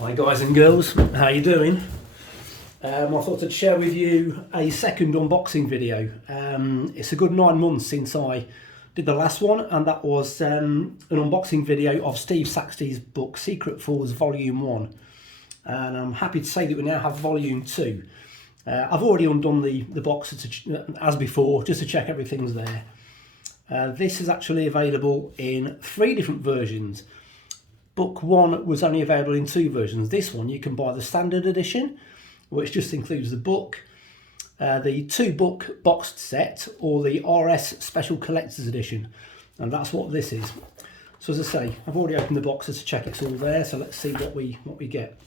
Hi guys and girls, how you doing? I thought I'd share with you a second unboxing video. It's a good 9 months since I did the last one, and that was an unboxing video of Steve Saxty's book Secret Force Volume 1. And I'm happy to say that we now have Volume 2. I've already undone the box as before, just to check everything's there. This is actually available in 3 different versions. Book 1 was only available in 2 versions. This one you can buy the standard edition, which just includes the book, the 2-book boxed set, or the RS Special Collector's Edition, and that's what this is. So as I say, I've already opened the boxes to check it's all there, so let's see what we get.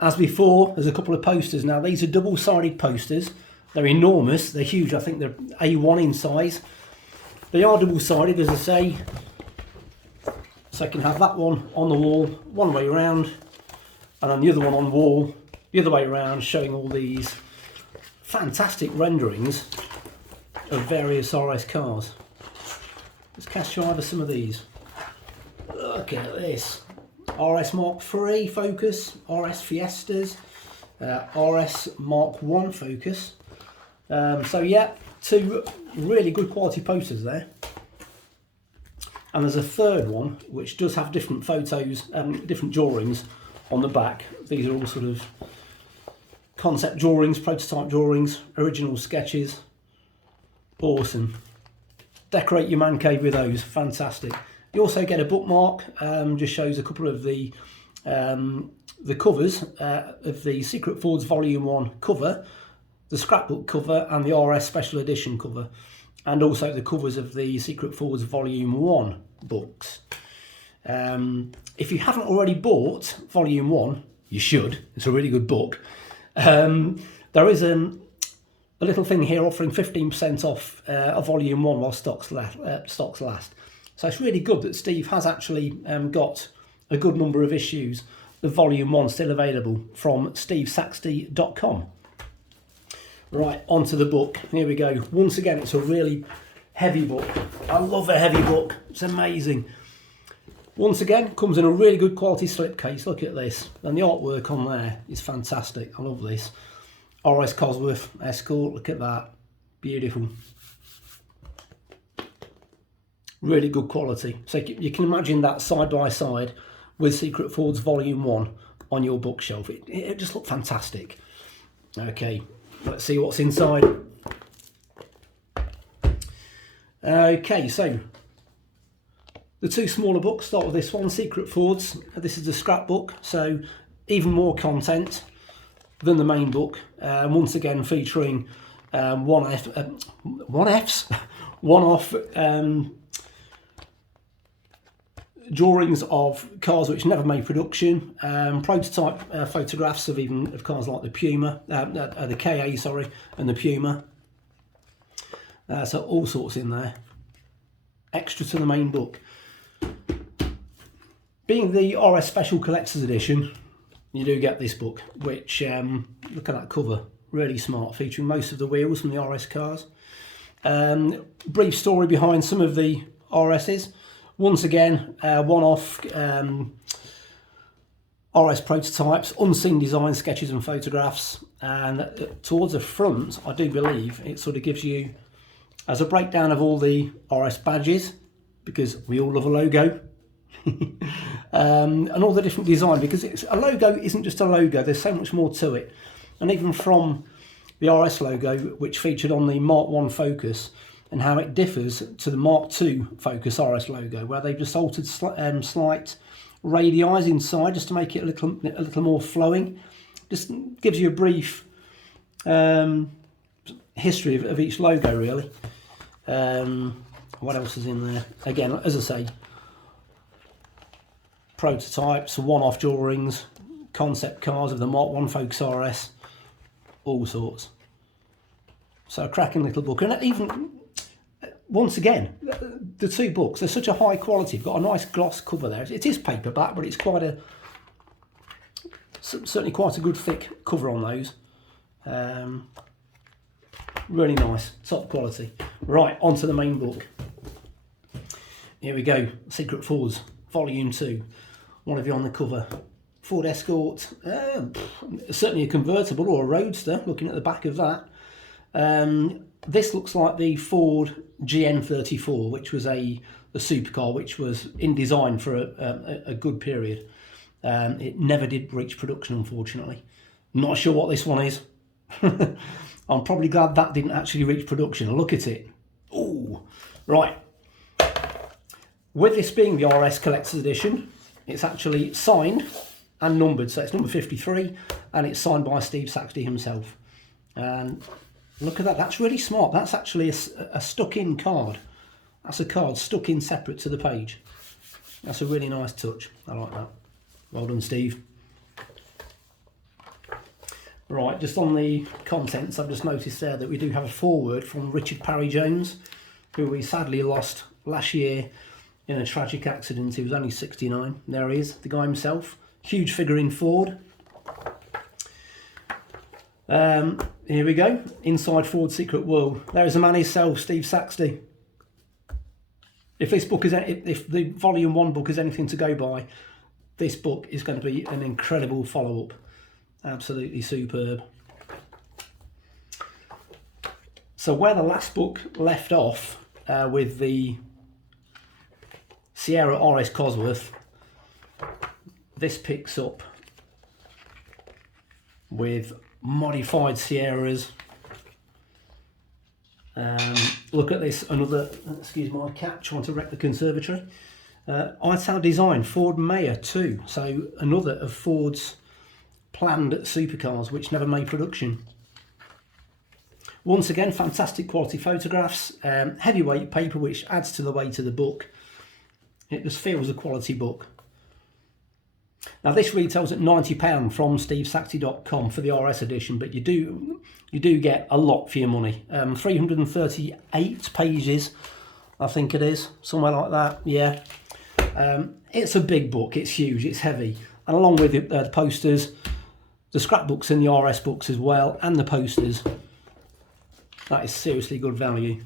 As before, there's a couple of posters. Now these are double-sided posters. They're enormous, they're huge. I think they're A1 in size. They are double-sided, as I say. So I can have that one on the wall, one way around, and then the other one on the wall, the other way around, showing all these fantastic renderings of various RS cars. Let's cast your eye over some of these. Look at this. RS Mark III Focus, RS Fiestas, RS Mark I Focus. So yeah, 2 really good quality posters there. And there's a third one which does have different photos and different drawings on the back. These are all sort of concept drawings, prototype drawings, original sketches. Awesome. Decorate your man cave with those. Fantastic. You also get a bookmark. Just shows a couple of the covers of the Secret Force Volume 1 cover, the scrapbook cover, and the RS Special Edition cover. And also the covers of the Secret Force Volume 1 books. If you haven't already bought Volume 1, you should. It's a really good book. There is a little thing here offering 15% off a Volume 1 while stocks last. So it's really good that Steve has actually got a good number of issues of Volume 1 still available from stevesaxty.com. Right, onto the book. Here we go. Once again, it's a really heavy book. I love a heavy book. It's amazing. Once again, comes in a really good quality slipcase. Look at this. And the artwork on there is fantastic. I love this. RS Cosworth Escort. Look at that. Beautiful. Really good quality. So you can imagine that side by side with Secret Force Volume 1 on your bookshelf. It just looked fantastic. Okay. Let's see what's inside. Okay, so the 2 smaller books. Start with this one, Secret Force. This is the scrapbook, so even more content than the main book. Once again, featuring one-off drawings of cars which never made production, prototype photographs of cars like the Puma, the KA, sorry, and the Puma. So all sorts in there. Extra to the main book. Being the RS Special Collector's Edition, you do get this book, which, look at that cover, really smart, featuring most of the wheels from the RS cars. Brief story behind some of the RSs. Once again, one-off RS prototypes, unseen design sketches and photographs, and towards the front, I do believe, it sort of gives you as a breakdown of all the RS badges, because we all love a logo, and all the different design, because a logo isn't just a logo, there's so much more to it. And even from the RS logo, which featured on the Mark I Focus, and how it differs to the Mark II Focus RS logo, where they've just altered slight radii inside just to make it a little more flowing. Just gives you a brief history of each logo, really. What else is in there? Again, as I say, prototypes, one-off drawings, concept cars of the Mark I Focus RS, all sorts. So a cracking little book. And even once again, the 2 books, they're such a high quality. You've got a nice gloss cover there. It is paperback, but it's certainly quite a good thick cover on those. Really nice, top quality. Right, onto the main book. Here we go, Secret Force, Volume 2. One of you on the cover. Ford Escort, certainly a convertible or a roadster, looking at the back of that. This looks like the Ford GN34, which was a supercar which was in design for a good period. It never did reach production, unfortunately. Not sure what this one is. I'm probably glad that didn't actually reach production. Look at it. Oh, right. With this being the RS Collector's Edition, it's actually signed and numbered. So it's number 53, and it's signed by Steve Saxty himself. And look at that. That's really smart. That's actually a stuck-in card. That's a card stuck in separate to the page. That's a really nice touch. I like that. Well done, Steve. Right, just on the contents, I've just noticed there that we do have a foreword from Richard Parry Jones, who we sadly lost last year in a tragic accident. He was only 69. There he is, the guy himself. Huge figure in Ford. Here we go. Inside Ford's Secret World. There is the man himself, Steve Saxty. If this book is, if the Volume 1 book is anything to go by, this book is going to be an incredible follow-up. Absolutely superb. So where the last book left off with the Sierra RS Cosworth, this picks up with modified Sierras. Look at this, another, excuse my cat trying to wreck the conservatory. ITAL Design, Ford Mayer 2, so another of Ford's planned supercars which never made production. Once again, fantastic quality photographs, heavyweight paper which adds to the weight of the book. It just feels a quality book. Now this retails at £90 from stevesaxty.com for the RS edition, but you do get a lot for your money. 338 pages, I think it is, somewhere like that. Yeah, it's a big book. It's huge. It's heavy, and along with it, the posters, the scrapbooks, and the RS books as well, and the posters. That is seriously good value.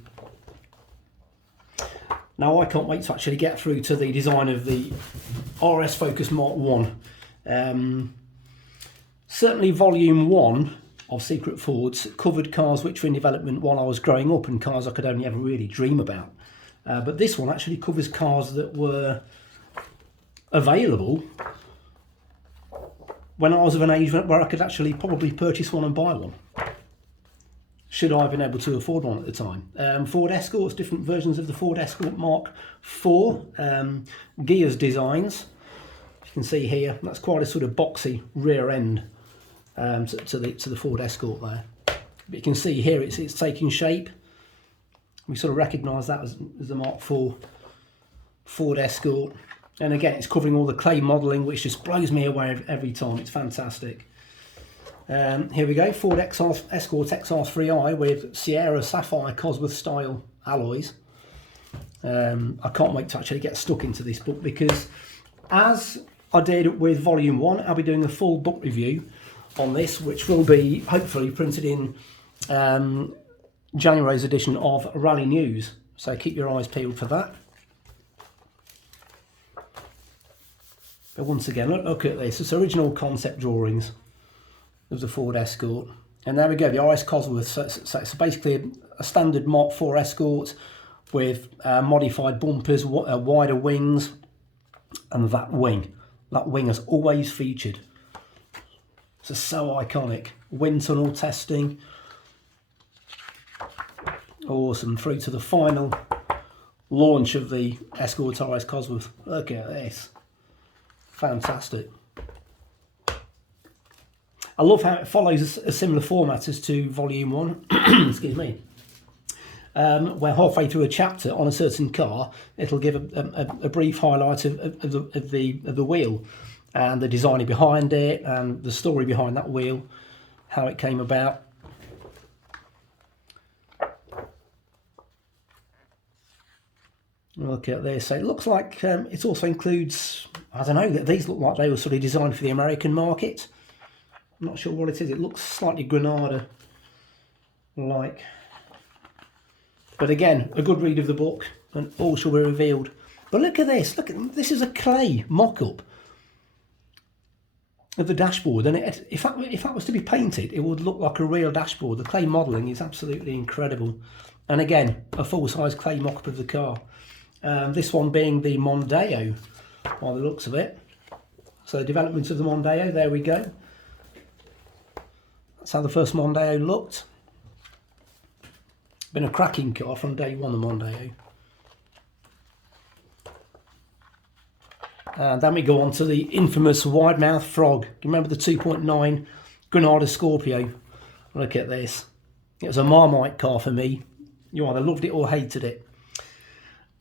Now I can't wait to actually get through to the design of the RS Focus Mark 1. Certainly Volume 1 of Secret Fords covered cars which were in development while I was growing up and cars I could only ever really dream about. But this one actually covers cars that were available when I was of an age where I could actually probably purchase one and buy one, should I have been able to afford one at the time. Ford Escorts, different versions of the Ford Escort Mark IV, gears designs. You can see here, that's quite a sort of boxy rear end to the Ford Escort there. But you can see here it's taking shape. We sort of recognise that as the Mark IV Ford Escort. And again, it's covering all the clay modelling, which just blows me away every time. It's fantastic. Here we go, Ford Escort XR3i with Sierra Sapphire Cosworth style alloys. I can't wait to actually get stuck into this book, because as I did with Volume 1, I'll be doing a full book review on this, which will be hopefully printed in January's edition of Rally News. So keep your eyes peeled for that. But once again, look at this. It's original concept drawings of the Ford Escort. And there we go, the RS Cosworth. So it's basically a standard Mark IV Escort with modified bumpers, wider wings, and that wing. That wing has always featured. It's so iconic. Wind tunnel testing. Awesome. Through to the final launch of the Escort RS Cosworth. Look at this. Fantastic. I love how it follows a similar format as to Volume 1, excuse me, where halfway through a chapter on a certain car, it'll give a brief highlight of the wheel and the design behind it and the story behind that wheel, how it came about. Look at this. So it looks like it also includes, I don't know, these look like they were sort of designed for the American market. I'm not sure what it is. It looks slightly Granada like. But again, a good read of the book, and all shall be revealed. But look at this. Look at this. Is a clay mock-up of the dashboard, and if that was to be painted, it would look like a real dashboard. The clay modelling is absolutely incredible, and again, a full-size clay mock-up of the car. This one being the Mondeo, by the looks of it. So development of the Mondeo, there we go. That's how the first Mondeo looked. Been a cracking car from day one, the Mondeo. And then we go on to the infamous wide-mouth frog. Do you remember the 2.9 Granada Scorpio? Look at this. It was a Marmite car for me. You either loved it or hated it.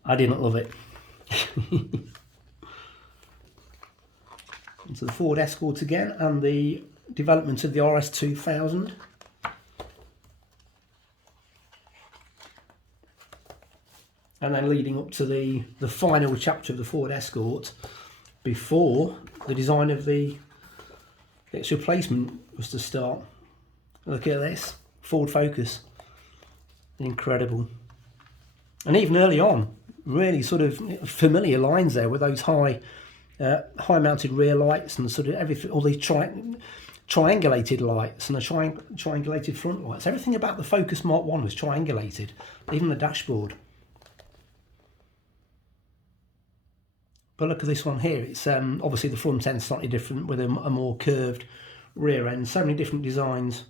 I didn't love it. Into the Ford Escort again, and the development of the RS2000. And then leading up to the final chapter of the Ford Escort before the design of its replacement was to start. Look at this, Ford Focus. Incredible. And even early on, really sort of familiar lines there with those high mounted rear lights and sort of everything, all these triangulated lights and the triangulated front lights. Everything about the Focus Mark 1 was triangulated, even the dashboard. But look at this one here. It's obviously the front end slightly different with a more curved rear end. So many different designs.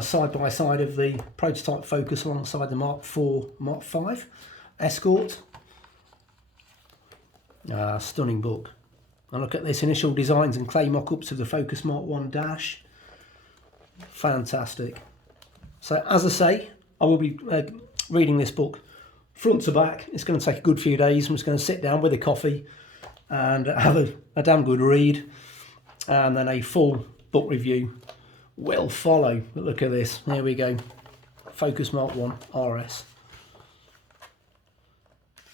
Side by side of the prototype Focus alongside the Mark 4, Mark 5 Escort. Stunning book. And look at this, initial designs and clay mock-ups of the Focus Mark 1 dash. Fantastic. So as I say, I will be reading this book front to back. It's going to take a good few days. I'm just going to sit down with a coffee and have a damn good read, and then a full book review will follow. But look at this. Here we go. Focus Mark 1 RS.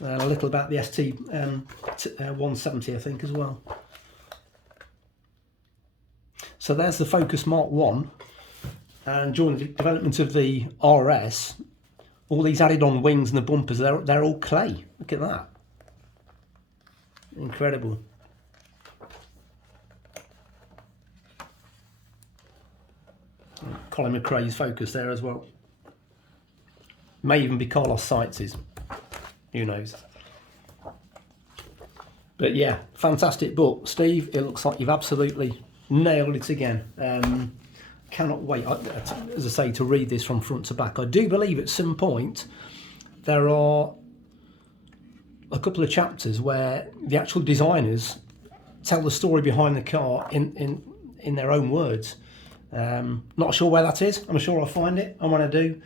And a little about the ST 170, I think, as well. So there's the Focus Mark 1, and during the development of the RS, all these added on wings and the bumpers, they're all clay. Look at that. Incredible. Colin McRae's Focus there as well. May even be Carlos Saitz's. Who knows? But yeah, fantastic book. Steve, it looks like you've absolutely nailed it again. Cannot wait, as I say, to read this from front to back. I do believe at some point there are a couple of chapters where the actual designers tell the story behind the car in their own words. Not sure where that is. I'm sure I'll find it, and when I do,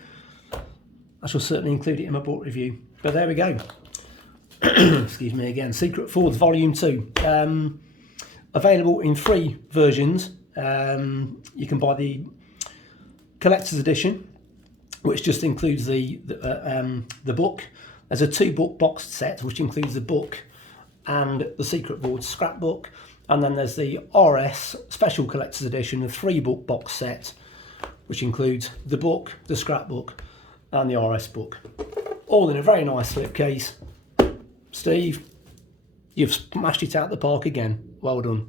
I shall certainly include it in my book review. But there we go. Excuse me again. Secret Fords Volume 2. Available in 3 versions. You can buy the collector's edition, which just includes the book. There's a 2-book boxed set, which includes the book and the Secret Board scrapbook. And then there's the RS Special Collector's Edition, a 3-book box set, which includes the book, the scrapbook, and the RS book. All in a very nice slipcase. Steve, you've smashed it out the park again. Well done.